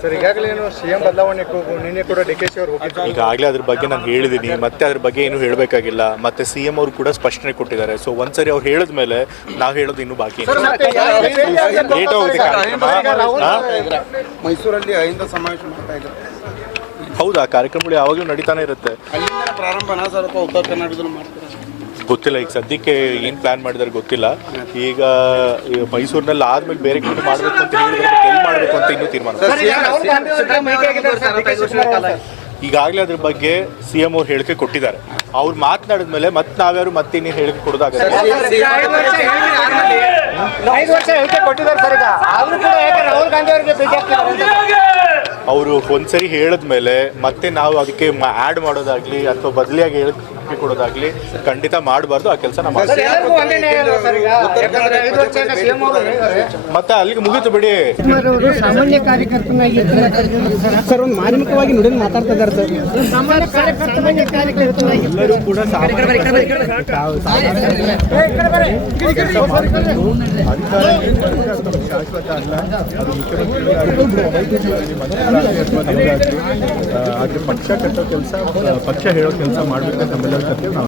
Sir ಈಗಾಗಲೇ CM ಬದಲಾವಣೆ ನಿನ್ನೆ ಕೂಡ ಡಿಕೆಶಿ ಅವರು ಹೋಗಿದ್ದಾರೆ. ಈಗಾಗಲೇ ಅದ್ರ ಬಗ್ಗೆ ನಾನು ಹೇಳಿದ್ದೀನಿ, ಮತ್ತೆ ಅದ್ರ ಬಗ್ಗೆ ಏನು ಹೇಳಬೇಕಾಗಿಲ್ಲ. ಮತ್ತೆ ಸಿಎಂ ಅವರು ಕೂಡ ಸ್ಪಷ್ಟನೆ ಕೊಟ್ಟಿದ್ದಾರೆ. ಸೊ ಒಂದ್ಸರಿ ಅವ್ರು ಹೇಳಿದ ಮೇಲೆ ನಾವು ಹೇಳೋದು ಇನ್ನೂ ಬಾಕಿ ಲೇಟ್ ಹೋಗುತ್ತೆ. ಮೈಸೂರಲ್ಲಿ ಅಹಿಂದ ಸಮಾವೇಶ ಮಾಡ್ತಾ ಇದ್ದಾರೆ. ಹೌದಾ, ಕಾರ್ಯಕ್ರಮಗಳು ಯಾವಾಗಲೂ ನಡೀತಾನೆ ಇರುತ್ತೆ. ಅಲ್ಲಿಂದ ಪ್ರಾರಂಭ ಸರ್ ಅಥವಾ ಉತ್ತರ ಕರ್ನಾಟಕದಲ್ಲಿ ಮಾಡ್ತಾರೆ ಗೊತ್ತಿಲ್ಲ. ಈಗ ಸದ್ಯಕ್ಕೆ ಏನು ಪ್ಲಾನ್ ಮಾಡಿದಾರೆ ಗೊತ್ತಿಲ್ಲ. ಈಗ ಮೈಸೂರಿನಲ್ಲಿ ಆದ್ಮೇಲೆ ಬೇರೆ ಕಡೆ ಮಾಡಬೇಕು ಅಂತ ಹೇಳಿದ್ರೆ ಎಲ್ಲಿ ಮಾಡಬೇಕು ಅಂತ ಇನ್ನೂ ತೀರ್ಮಾನ. ಈಗಾಗಲೇ ಅದ್ರ ಬಗ್ಗೆ ಸಿಎಂ ಅವ್ರು ಹೇಳಿಕೆ ಕೊಟ್ಟಿದ್ದಾರೆ. ಅವ್ರು ಮಾತನಾಡಿದ್ಮೇಲೆ ಮತ್ತೆ ನಾವ್ಯಾರು ಮತ್ತೆ ಇನ್ನೇನು ಹೇಳಿಕೆ ಕೊಡೋದಾಗುತ್ತೆ. ಅವರು ಒಂದ್ಸರಿ ಹೇಳಿದ್ಮೇಲೆ ಮತ್ತೆ ನಾವು ಅದಕ್ಕೆ ಆ್ಯಡ್ ಮಾಡೋದಾಗ್ಲಿ ಅಥವಾ ಬದಲಿಯಾಗಿ ಹೇಳಿಕೆ ಕೊಡೋದಾಗ್ಲಿ ಖಂಡಿತ ಮಾಡಬಾರ್ದು. ಆ ಕೆಲಸ ನಾವು ಮತ್ತೆ ಅಲ್ಲಿಗೆ ಮುಗಿತು ಬಿಡಿ. ಸಾಮಾನ್ಯ ಕಾರ್ಯಕರ್ತನಾಗಿ ಸರ್ ಒಂದು ಮಾರ್ಮಿಕವಾಗಿ ನುಡಿದು ಮಾತಾಡ್ತಾ ಇದ್ದಾರೆ ಸರ್. ಸಾಮಾನ್ಯ ಕಾರ್ಯಕರ್ತನಾಗಿ ಎಲ್ಲರೂ ಕೂಡ ಶಾಶ್ವತ ಅಲ್ಲ. ಅದು ಮುಖ್ಯಮಂತ್ರಿ ಆದ್ರೆ ಪಕ್ಷ ಕಟ್ಟೋ ಕೆಲಸ, ಪಕ್ಷ ಹೇಳೋ ಕೆಲಸ ಮಾಡಬೇಕು ನಮ್ಮೆಲ್ಲರ ಕರ್ತವ್ಯ.